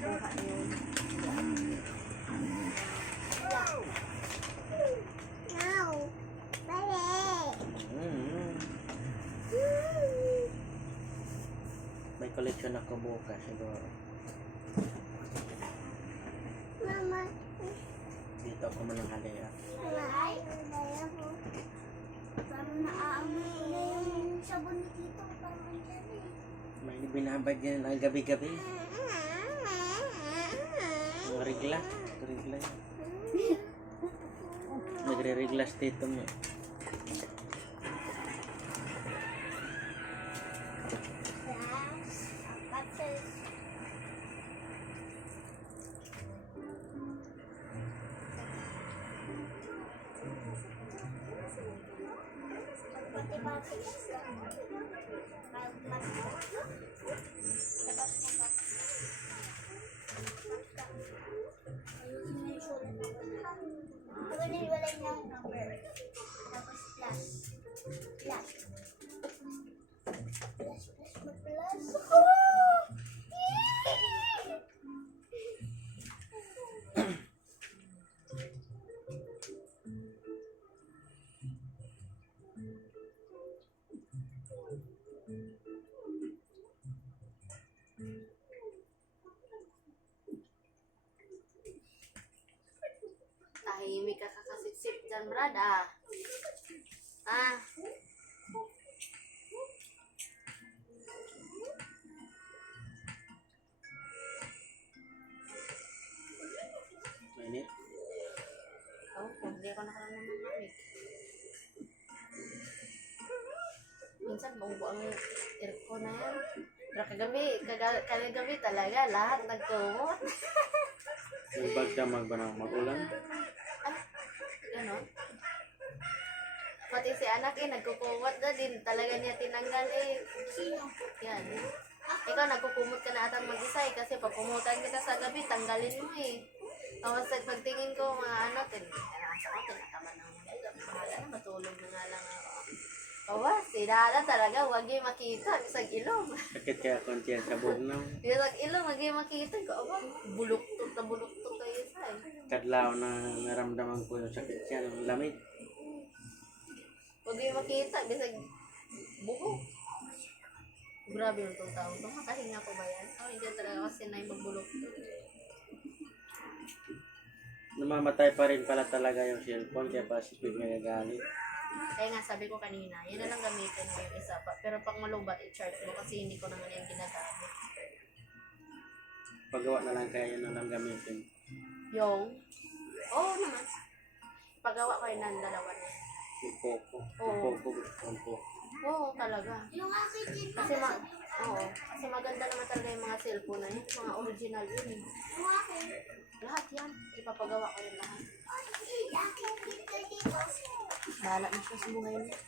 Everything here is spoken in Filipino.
nakuha na yun. May collection ako bukas siguro. Mama. Dito ako mananghali ah. Parang naaamoy ko na yung sabon ni Tito. Parang andyan eh. May binabad yan lang gabi-gabi. Mga regla. Regla yan. Nagre-reglas dito mo. Walay ng number. Tapos plus. Plus. Plus. Oh! Tahimik ka kakasip-sip dyan, Brad, ah. Ah. Mainit. Oh, hindi ako nakalang ng lamig. Minsan, bonggo ang aircon na yan. Pero kagabi talaga, lahat nagkumot. Yung bagdamag ba ng magulan? Ganon. Pati si anak nagkukumot na din. Talaga niya tinanggal eh. Sino? Yan. Ikaw nagkukumot ka na atang mag-isa eh. Kasi pag kumutan kita sa gabi, tanggalin mo eh. Tapos pagtingin ko mga ano, tinataman ng mga bahala na, matulog na nga lang ako. Kawa, si Dada talaga, wag yung makita. Isang ilong. Sakit kaya konti yan sa bugnaw. Isang ilong, wag yung makita. Kawa, buluktot kayo sa eh. Kadlaw na naramdaman ko yung sakit siya ng lamig. Huwag yung makita, bisag buhok. Grabe yung itong taon. Makahinga ko ba yan? Oh, hindi talaga kasi na yung magbulok. Namamatay pa rin pala talaga yung cellphone kaya pa si Pig nagagalit. Kaya nga sabi ko kanina, yan na lang gamitin mo yung isa pa. Pero pag malubat, i-charge mo kasi hindi ko naman yung ginagamit. Paggawa na lang kaya yun na lang gamitin. Yung? Oo naman. Paggawa ko yun ng dalawa na yun. Yung Poco. Oo. Yung Poco gusto kong Poco. Oo, talaga. Yung akin din Kasi kasi maganda naman talaga yung mga cellphone na yun. Mga original yun. Yung akin. Lahat yan. Ipapagawa ko yun lahat. Akin dito dito. Bahala na siya sa buhay niya.